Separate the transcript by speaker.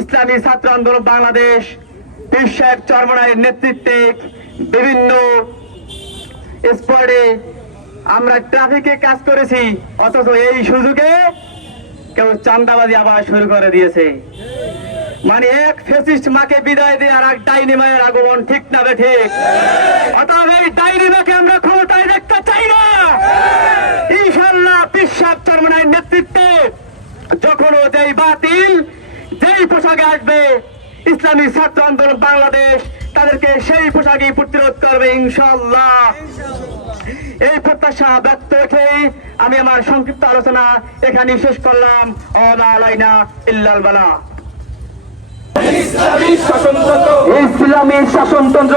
Speaker 1: ইসলামী ছাত্র আন্দোলন বাংলাদেশ পীর সাহেব নেতৃত্বে বিভিন্ন স্পটে আমরা ট্রাফিকে কাজ করেছি, অথচ এই সুযোগে কেউ চান্দাবাজি আবার শুরু করে দিয়েছে। মানে এক ফেসিস্ট মাকে বিদায় দিয়ে আর ডাইনি মায়ের আগমন ঠিক না ঠিক। অতএব এই ডাইনি আমরা ক্ষমতায় দেখতে চাই না। ইনশাল্লাহ বিশ্বাস চরমনায়ের নেতৃত্বে যখন ও যেই বাতিল পোশাকে আসবে। ইসলামী ছাত্র আন্দোলন বাংলাদেশ তাদেরকে সেই পোশাকেই প্রতিরোধ করবে ইনশাল্লাহ এই প্রত্যাশা ব্যক্ত রেখেই আমি আমার সংক্ষিপ্ত আলোচনা এখানে শেষ করলাম। অলা ইল্লাল বালা।
Speaker 2: ইসলামী শাসনতন্ত্র।
Speaker 1: ইসলামী শাসনতন্ত্র।